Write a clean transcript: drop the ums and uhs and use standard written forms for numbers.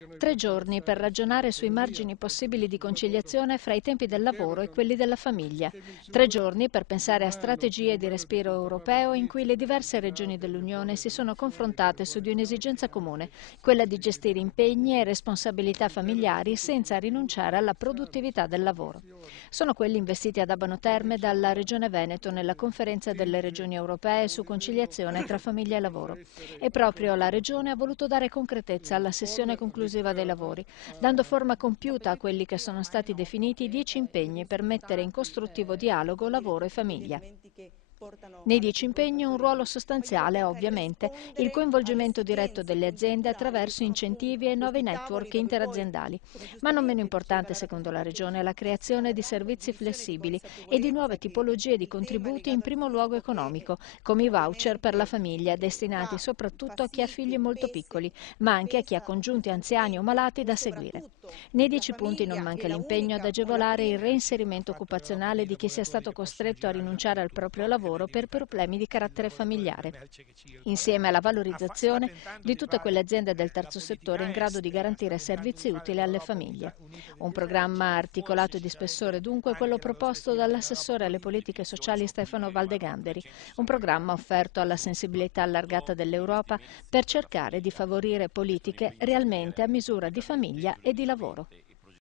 3 giorni per ragionare sui margini possibili di conciliazione fra i tempi del lavoro e quelli della famiglia. 3 giorni per pensare a strategie di respiro europeo in cui le diverse regioni dell'Unione si sono confrontate su di un'esigenza comune, quella di gestire impegni e responsabilità familiari senza rinunciare alla produttività del lavoro. Sono quelli investiti ad Abano Terme dalla Regione Veneto nella conferenza delle regioni europee su conciliazione tra famiglia e lavoro. E proprio la Regione ha voluto dare concretezza alla sessione conclusiva dei lavori, dando forma compiuta a quelli che sono stati definiti 10 impegni per mettere in costruttivo dialogo lavoro e famiglia. Nei 10 impegni un ruolo sostanziale, ovviamente, il coinvolgimento diretto delle aziende attraverso incentivi e nuovi network interaziendali, ma non meno importante, secondo la Regione, la creazione di servizi flessibili e di nuove tipologie di contributi, in primo luogo economico, come i voucher per la famiglia, destinati soprattutto a chi ha figli molto piccoli, ma anche a chi ha congiunti anziani o malati da seguire. Nei 10 punti non manca l'impegno ad agevolare il reinserimento occupazionale di chi sia stato costretto a rinunciare al proprio lavoro per problemi di carattere familiare, insieme alla valorizzazione di tutte quelle aziende del terzo settore in grado di garantire servizi utili alle famiglie. Un programma articolato e di spessore, dunque, quello proposto dall'assessore alle politiche sociali Stefano Valdeganderi, un programma offerto alla sensibilità allargata dell'Europa per cercare di favorire politiche realmente a misura di famiglia e di lavoro.